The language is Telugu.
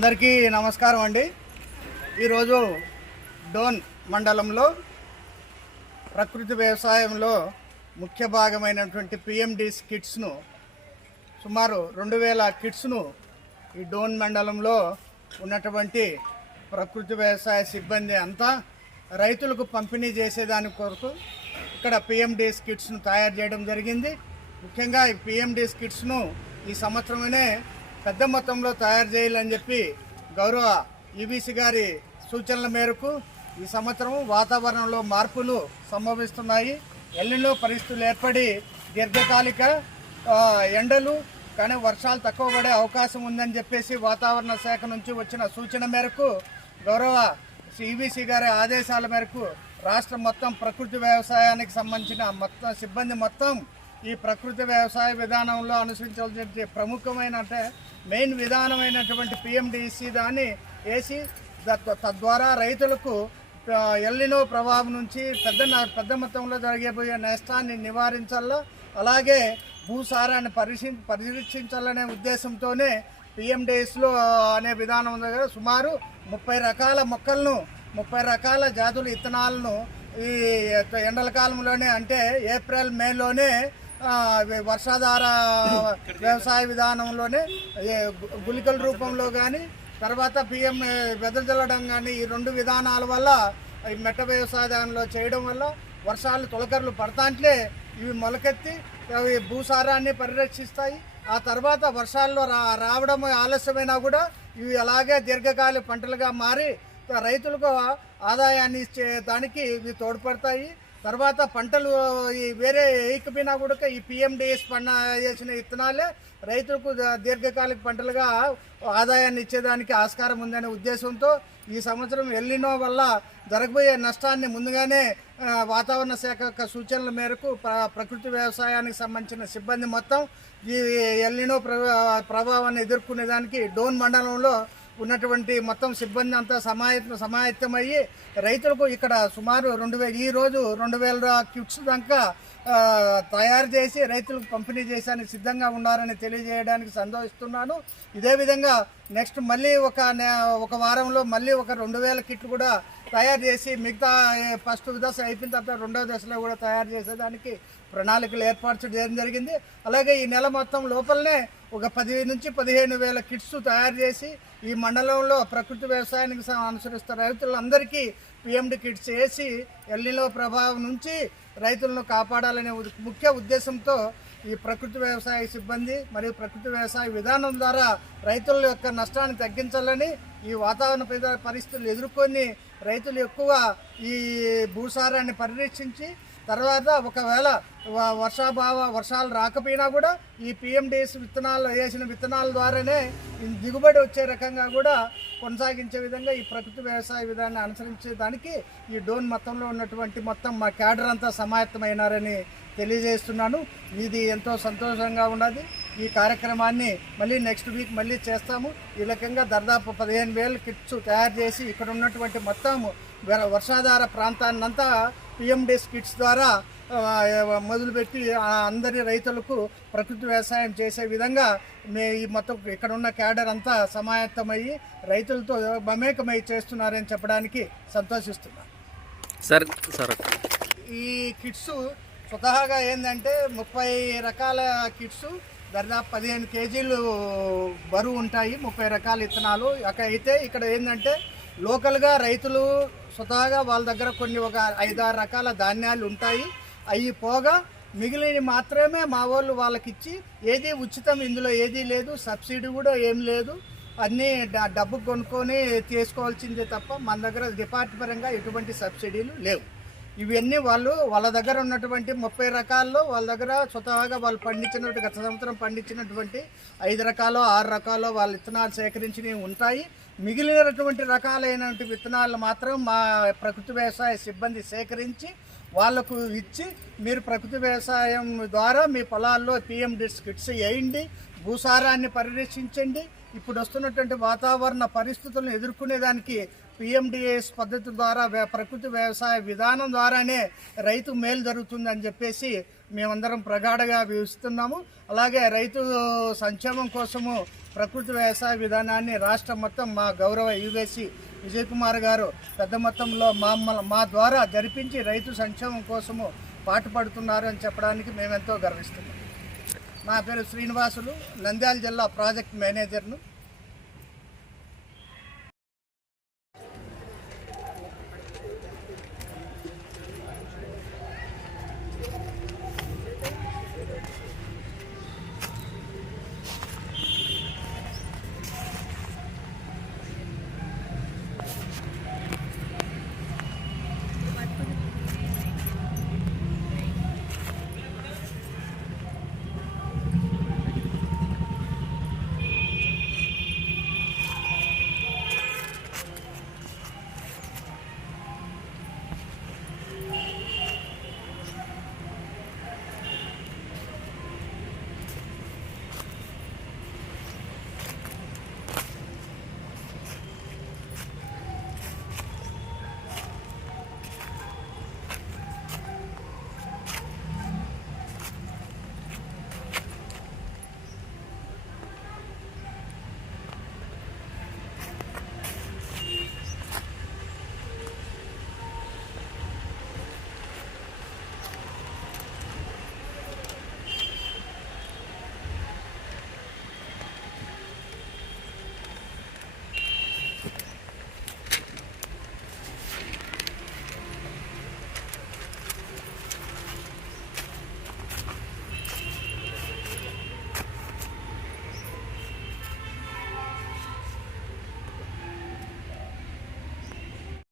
అందరికీ నమస్కారం అండి. ఈరోజు డోన్ మండలంలో ప్రకృతి వ్యవసాయంలో ముఖ్య భాగమైనటువంటి పిఎండిస్ కిట్స్ను సుమారు 2000 కిట్స్ను ఈ డోన్ మండలంలో ఉన్నటువంటి ప్రకృతి వ్యవసాయ సిబ్బంది అంతా రైతులకు పంపిణీ చేసేదాని కొరకు ఇక్కడ పిఎండిస్ కిట్స్ను తయారు చేయడం జరిగింది. ముఖ్యంగా ఈ పిఎండిస్ కిట్స్ను ఈ సంవత్సరమే పెద్ద మొత్తంలో తయారు చేయాలని చెప్పి గౌరవ ఈబీసీ గారి సూచనల మేరకు ఈ సంవత్సరం వాతావరణంలో మార్పులు సంభవిస్తున్నాయి. ఎల్నినో పరిస్థితులు ఏర్పడి దీర్ఘకాలిక ఎండలు కానీ వర్షాలు తక్కువ పడే అవకాశం ఉందని చెప్పేసి వాతావరణ శాఖ నుంచి వచ్చిన సూచన మేరకు గౌరవ ఈబీసీ గారి ఆదేశాల మేరకు రాష్ట్రం మొత్తం ప్రకృతి వ్యవసాయానికి సంబంధించిన మొత్తం సిబ్బంది మొత్తం ఈ ప్రకృతి వ్యవసాయ విధానంలో అనుసరించాల్సిన ప్రముఖమైన అంటే మెయిన్ విధానమైనటువంటి పిఎండిసి దాన్ని వేసి తద్వారా రైతులకు ఎల్నినో ప్రభావం నుంచి పెద్ద మొత్తంలో జరిగేపోయే నష్టాన్ని నివారించాలా, అలాగే భూసారాన్ని పరిరక్షించాలనే ఉద్దేశంతోనే పిఎండిఎస్లో అనే విధానం దగ్గర సుమారు 30 రకాల మొక్కలను 30 రకాల జాతుల విత్తనాలను ఈ ఎండల కాలంలోనే అంటే ఏప్రిల్ మేలోనే వర్షాధార వ్యవసాయ విధానంలోనే గుళికల రూపంలో కానీ తర్వాత పిఎం వెదజల్లడం కానీ ఈ 2 విధానాల వల్ల ఈ మెట్ట వ్యవసాయంలో చేయడం వల్ల వర్షాలు తొలకర్లు పడతాంట్లే ఇవి మొలకెత్తి అవి భూసారాన్ని పరిరక్షిస్తాయి. ఆ తర్వాత వర్షాల్లో రావడం ఆలస్యమైనా కూడా ఇవి అలాగే దీర్ఘకాలిక పంటలుగా మారి రైతులకు ఆదాయాన్ని ఇచ్చే దానికి ఇవి తోడ్పడతాయి. తర్వాత పంటలు ఈ వేరే ఏకపోయినా కూడా ఈ పిఎండిఎస్ చేసిన విత్తనాలే రైతులకు దీర్ఘకాలిక పంటలుగా ఆదాయాన్ని ఇచ్చేదానికి ఆస్కారం ఉందనే ఉద్దేశంతో ఈ సంవత్సరం ఎల్నినో వల్ల జరగబోయే నష్టాన్ని ముందుగానే వాతావరణ శాఖ యొక్క సూచనల మేరకు ప్రకృతి వ్యవసాయానికి సంబంధించిన సిబ్బంది మొత్తం ఈ ఎల్నినో ప్రభావాన్ని ఎదుర్కొనేదానికి డోన్ మండలంలో ఉన్నటువంటి మొత్తం సిబ్బంది అంతా సమాయత్తమయ్యి రైతులకు ఇక్కడ సుమారు 2000 కిట్స్ దాకా తయారు చేసి రైతులకు పంపిణీ చేయడానికి సిద్ధంగా ఉన్నారని తెలియజేయడానికి సంతోషిస్తున్నాను. ఇదే విధంగా నెక్స్ట్ మళ్ళీ ఒక వారంలో మళ్ళీ ఒక 2000 కిట్లు కూడా తయారు చేసి మిగతా ఫస్ట్ దశ అయిపోయిన తర్వాత 2వ దశలో కూడా తయారు చేసేదానికి ప్రణాళికలు ఏర్పాటు చేయడం జరిగింది. అలాగే ఈ నెల మొత్తం లోపలనే ఒక 10 నుంచి 15,000 కిట్స్ తయారు చేసి ఈ మండలంలో ప్రకృతి వ్యవసాయానికి అనుసరిస్తున్న రైతులందరికీ పిఎండి కిట్స్ వేసి ఎల్నినో ప్రభావం నుంచి రైతులను కాపాడాలనే ముఖ్య ఉద్దేశంతో ఈ ప్రకృతి వ్యవసాయ సిబ్బంది మరియు ప్రకృతి వ్యవసాయ విధానం ద్వారా రైతుల యొక్క నష్టాన్ని తగ్గించాలని ఈ వాతావరణ పరిస్థితులు ఎదుర్కొని రైతులు ఎక్కువ ఈ భూసారాన్ని పరిరక్షించి తర్వాత ఒకవేళ వర్షాలు రాకపోయినా కూడా ఈ పిఎండిఎస్ విత్తనాలు వేసిన విత్తనాల ద్వారానే దిగుబడి వచ్చే రకంగా కూడా కొనసాగించే విధంగా ఈ ప్రకృతి వ్యవసాయ విధానాన్ని అనుసరించేదానికి ఈ డోన్ మొత్తంలో ఉన్నటువంటి మొత్తం మా క్యాడర్ అంతా సమాయత్తమైనారని తెలియజేస్తున్నాను. ఇది ఎంతో సంతోషంగా ఉన్నది. ఈ కార్యక్రమాన్ని మళ్ళీ నెక్స్ట్ వీక్ మళ్ళీ చేస్తాము. ఈ రకంగా దాదాపు 15,000 కిట్స్ తయారు చేసి ఇక్కడ ఉన్నటువంటి మొత్తం వర్షాధార ప్రాంతాన్నంతా పిఎండిఎస్ కిట్స్ ద్వారా మొదలుపెట్టి అందరి రైతులకు ప్రకృతి వ్యవసాయం చేసే విధంగా ఈ మొత్తం ఇక్కడ ఉన్న క్యాడర్ అంతా సమాయత్తమయ్యి రైతులతో మమేకమై చేస్తున్నారని చెప్పడానికి సంతోషిస్తున్నాను. సార్ ఈ కిట్స్ స్వతహాగా ఏంటంటే 30 రకాల కిట్స్ దాదాపు 15 కేజీలు బరువు ఉంటాయి. 30 రకాల విత్తనాలు అయితే ఇక్కడ ఏంటంటే లోకల్గా రైతులు స్వతహాగా వాళ్ళ దగ్గర కొన్ని ఒక 5-6 రకాల ధాన్యాలు ఉంటాయి. అవి పోగా మిగిలినవి మాత్రమే మా వాళ్ళు వాళ్ళకి ఇచ్చి ఏది ఉచితం ఇందులో ఏదీ లేదు, సబ్సిడీ కూడా ఏం లేదు, అన్నీ డబ్బు కొనుక్కొని తీసుకోవాల్సిందే తప్ప మన దగ్గర డిపార్ట్మెంట్ పరంగా ఎటువంటి సబ్సిడీలు లేవు. ఇవన్నీ వాళ్ళ దగ్గర ఉన్నటువంటి 30 రకాల్లో వాళ్ళ దగ్గర స్వతహాగా వాళ్ళు పండించినట్టు గత సంవత్సరం పండించినటువంటి 5 రకాలు 6 రకాలు వాళ్ళ విత్తనాలు సేకరించినవి ఉంటాయి. మిగిలినటువంటి రకాలైనటువంటి విత్తనాలు మాత్రం మా ప్రకృతి వ్యవసాయ సిబ్బంది సేకరించి వాళ్లకు ఇచ్చి మీరు ప్రకృతి వ్యవసాయం ద్వారా మీ పొలాల్లో పిఎండిఎస్ కిట్స్ వేయండి, భూసారాన్ని పరిరక్షించండి, ఇప్పుడు వస్తున్నటువంటి వాతావరణ పరిస్థితులను ఎదుర్కొనేదానికి పిఎండిఎస్ పద్ధతి ద్వారా ప్రకృతి వ్యవసాయ విధానం ద్వారానే రైతు మేలు జరుగుతుందని చెప్పేసి మేమందరం ప్రగాఢగా భావిస్తున్నాము. అలాగే రైతు సంక్షేమం కోసము ప్రకృతి వ్యవసాయ విధానాన్ని రాష్ట్రం మొత్తం మా గౌరవ యువేసి విజయ్ కుమార్ గారు పెద్ద మొత్తంలో మా ద్వారా జరిపించి రైతు సంక్షేమం కోసము పాటుపడుతున్నారు అని చెప్పడానికి మేమెంతో గర్విస్తున్నాం. నా పేరు శ్రీనివాసులు, నంద్యాల జిల్లా ప్రాజెక్ట్ మేనేజర్ను.